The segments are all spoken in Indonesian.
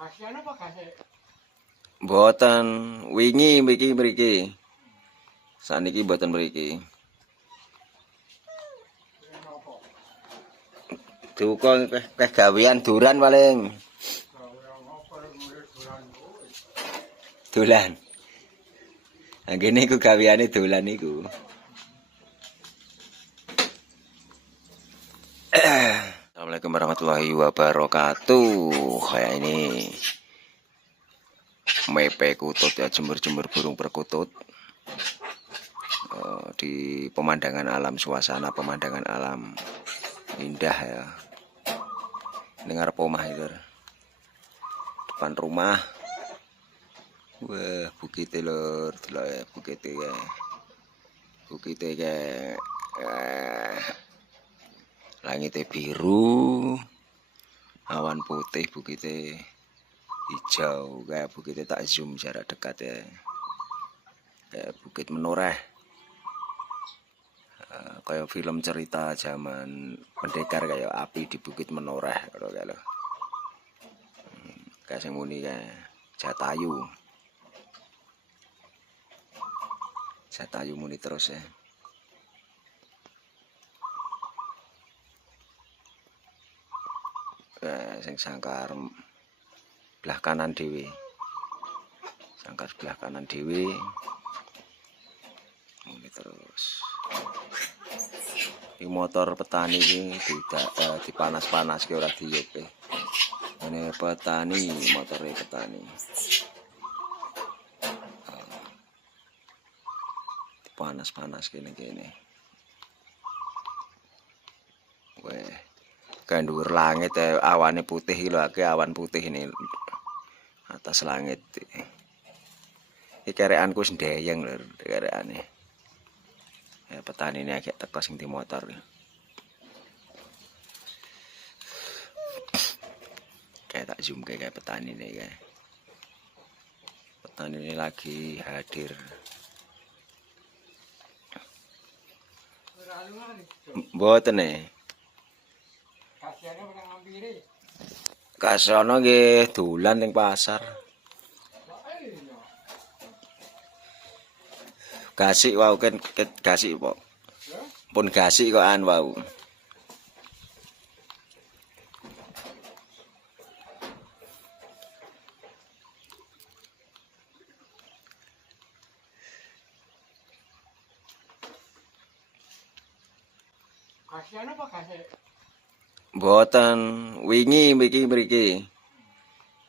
Kasihan apa kasih? Mboten wingi mriki. Saniki mboten mriki. Duka keh gawean duran paling. Dolan. Anggene iku gaweane dolan iku. Assalamualaikum warahmatullahi wabarakatuh. Kayak ini mepe kutut ya, jemur-jemur burung perkutut di pemandangan alam, suasana pemandangan alam indah ya. Dengar pomah itu depan rumah. Wah, bukite lur, delok ya bukite ya. Bukite kayak langitnya biru, awan putih, bukite hijau, kayak bukitnya tak zoom jarak dekat ya, kayak Bukit Menoreh, kayak film cerita zaman pendekar, kayak api di Bukit Menoreh kalau kayak sing muni kayak Jatayu muni terus ya. Sing sangkar belah kanan dewi, sangkar belah kanan dewi muni terus. Ini motor petani ini dipanas-panas ke ora diyupe. Ini petani, motornya petani. Panas-panas gini. Weh, kan dhuwur langit ya, awannya putih lho, awan putih ini atas langit. Iki kerekanku sendeyeng lho, kerekane. Ya petani ini agak teko sing di motor. Kayak tak zoom kayak petani ini kayak. Petani ini lagi hadir. Mboten nih. Kasihannya pernah ngampiri. Kasono nggih dolan ning pasar. Gasik wau kan gasik kok. Pun gasik kok an wau. Kasihan apa kasih? Mboten wingi mriki.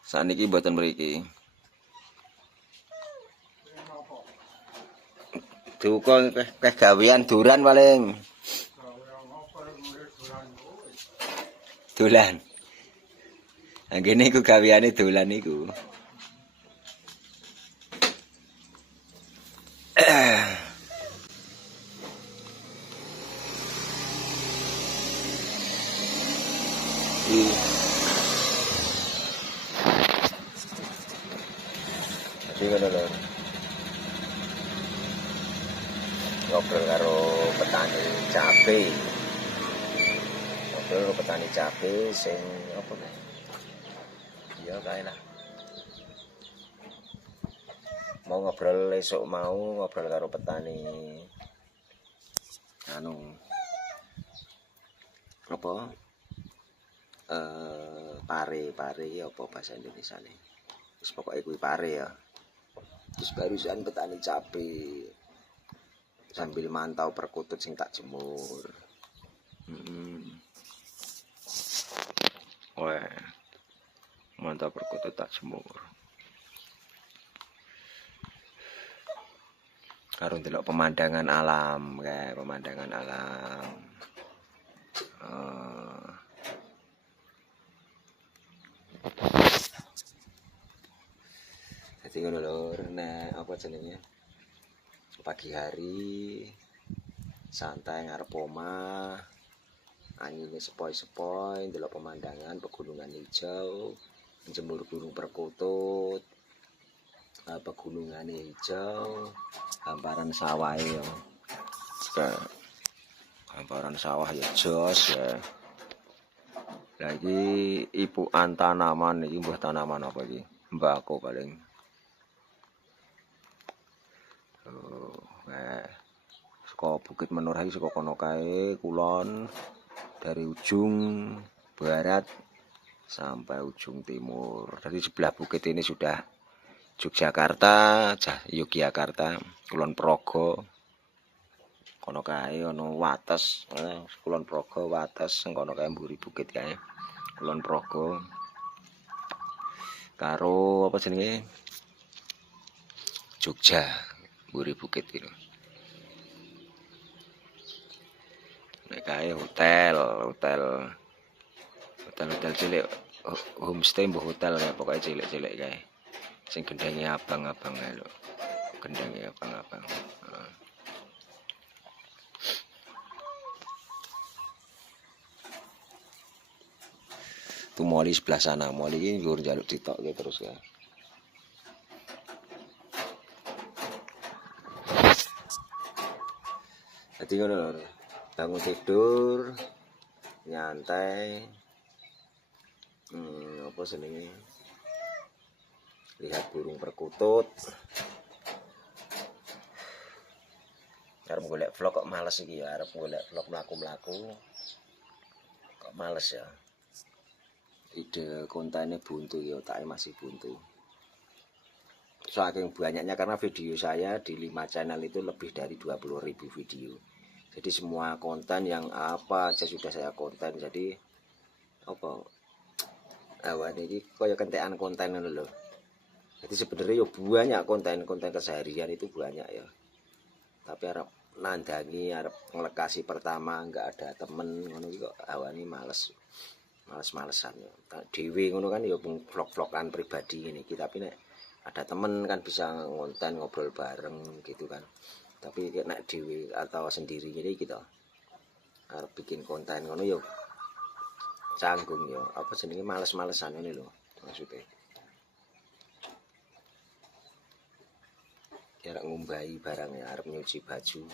Saniki mboten mriki. Duka keh gawean duran paling. Dolan. Anggene iku gaweane dolan iku. Jadi ngono lho. Ngobrol karo petani cabe. Ngobrol karo petani cabe sing apa nih? Iya kae lah. Mau ngobrol esuk mau ngobrol karo petani anu apa? Pare apa bahasa Indonesia nih? Terus pokoknya kuwi pare ya. Terus barusan petani cabe sambil mantau perkutut sing tak jemur. Wah, mantau perkutut tak jemur. Karo ndelok pemandangan alam, kayak pemandangan alam. Jadi ngono lho, nek apa jenenge? Pagi hari santai ngarep omah, anginnya sepoi-sepoi, ndelok pemandangan pegunungan hijau, jemur burung perkutut, pegunungan hijau, hamparan sawah ya. Hamparan sawah ya jos ya. Lagi ipuan tanaman iki mbuh tanaman apa iki? Mbako paling. Oh, saka Bukit Menurah iki saka kono kae kulon dari ujung barat sampai ujung timur. Dari sebelah bukit ini sudah Yogyakarta, Yogyakarta, Kulon Progo. Kono kae ono Wates, Kulon Progo, Wates, kono kae mburi bukit kae. Kulon Progo. Karo apa jenenge? Jogja, mburi bukit gitu. Nek kae hotel cilik, homestay mbok hotel kae pokoke cilik-cilik kae. Sing gendenge abang-abang kae lho. Gendenge abang-abang. Tuh moli sebelah sana, moli ini gur jaluk ditok gitu terus ya. Jadi ngono bangun tidur nyantai, apa senenge lihat burung perkutut. Arep golek vlog kok males iki ya, arep golek vlog mlaku-mlaku kok males ya. Ide kontennya buntu ya, otaknya masih buntu. Saking banyaknya karena video saya di 5 channel itu lebih dari 20.000 video. Jadi semua konten yang apa aja sudah saya konten. Jadi apa? Awan ini kaya kentekan konten lho. Jadi sebenarnya ya banyak konten keseharian itu banyak ya. Tapi arep nandangi, arep ngelekasi pertama enggak ada temen ngono iki kok awani males-malesan ya. Dewe ngono kan ya vlog-vlogan pribadi ngene iki, tapi nek ada temen kan bisa ngonten ngobrol bareng gitu kan. Tapi nek dewe atau sendiri ngene iki to. Arep bikin konten ngono ya canggung ya. Apa jenenge males-malesan ngene lho maksudnya. Ya arep ngumbahi barang ya, arep nyuci baju.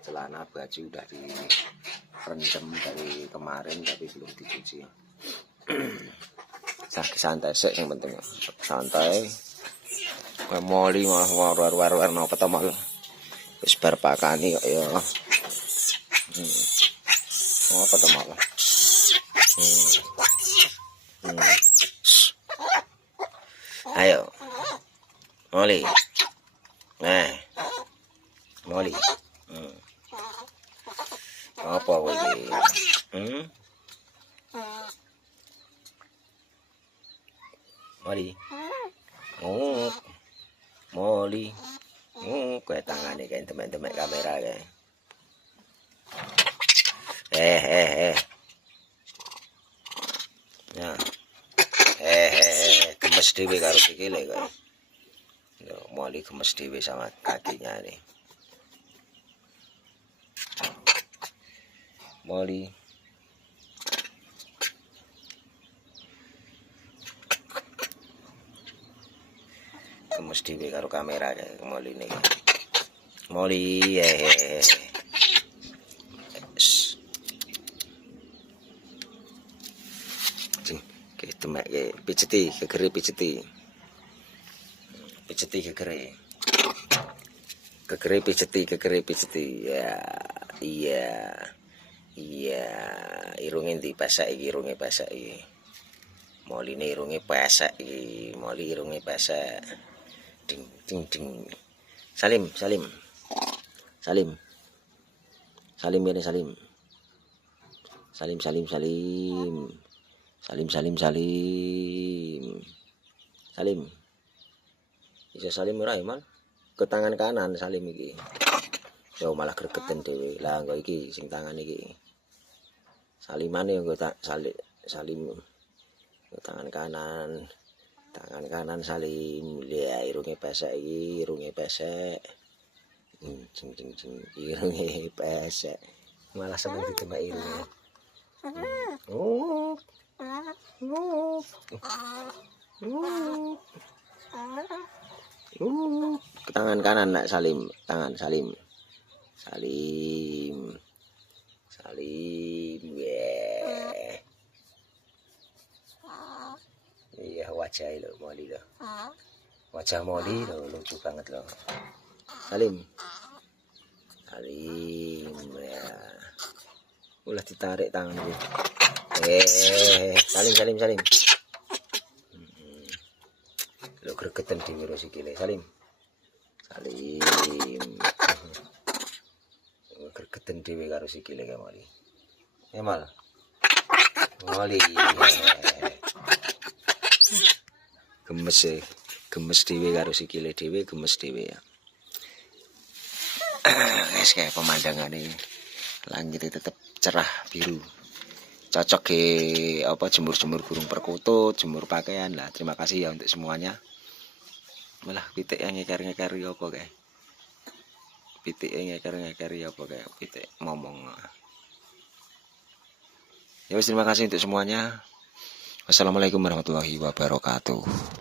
Celana baju udah direndam dari kemarin tapi belum dicuci. Santai sik yang penting. Santai. Moli malah war-war napa to malah. Wis bar pakani kok ya. Apa to malah. Ayo. Moli. Nah. Moli. Apa kowe iki? Moli. Oh. Moli. Kowe tangane kae temen-temen kamera kae. Ya. Gemes dhewe karo sikile kowe. Yo, Moli gemes dhewe sama kakinya nih. Moli. Gemes dhewe karo kamera kae Moli nih. Moli Demek pijeti, gegere pijeti. Pijeti gegere. Gegere pijeti. Ya, iya. Iya, irunge dipesek iki, irunge pesek iki. Moline irunge pesek iki, moli irunge pesek. Ding ding ding. Salim. Salim ini Salim. Salim. Bisa salim ora ya, Man? Ke tangan kanan Salim iki. Yo malah gregeten dhewe. Lah engko iki sing tangan iki. Salimane engko tak salim. Tangan kanan. Tangan kanan Salim. Ya irunge pesek iki, irunge pesek. Jing irunge pesek. Malah seneng didemek irunge. Ke tangan kanan nak Salim, tangan Salim. Yeah. wajahnya loh Molly loh. Wajah Molly loh lucu banget loh. Salim. Salim ya. Ulah ditarik tangan gue. Salim. Lo gregetan dhewe karo sikile. Salim. Gregetan dhewe karo sikile ka Molly. Emal. Molly. Gemes dhewe karo sikile dhewe, gemes dhewe ya. Guys, kayak pemandangannya langit tetap cerah biru. Cocok ke apa jemur-jemur burung perkutut, jemur pakaian lah. Terima kasih ya untuk semuanya. Malah pitik yang ngeker-ngeker apa kayak. Pitik yang ngeker-ngeker apa kayak pitik ngomong. Ya wis terima kasih untuk semuanya. Wassalamualaikum warahmatullahi wabarakatuh.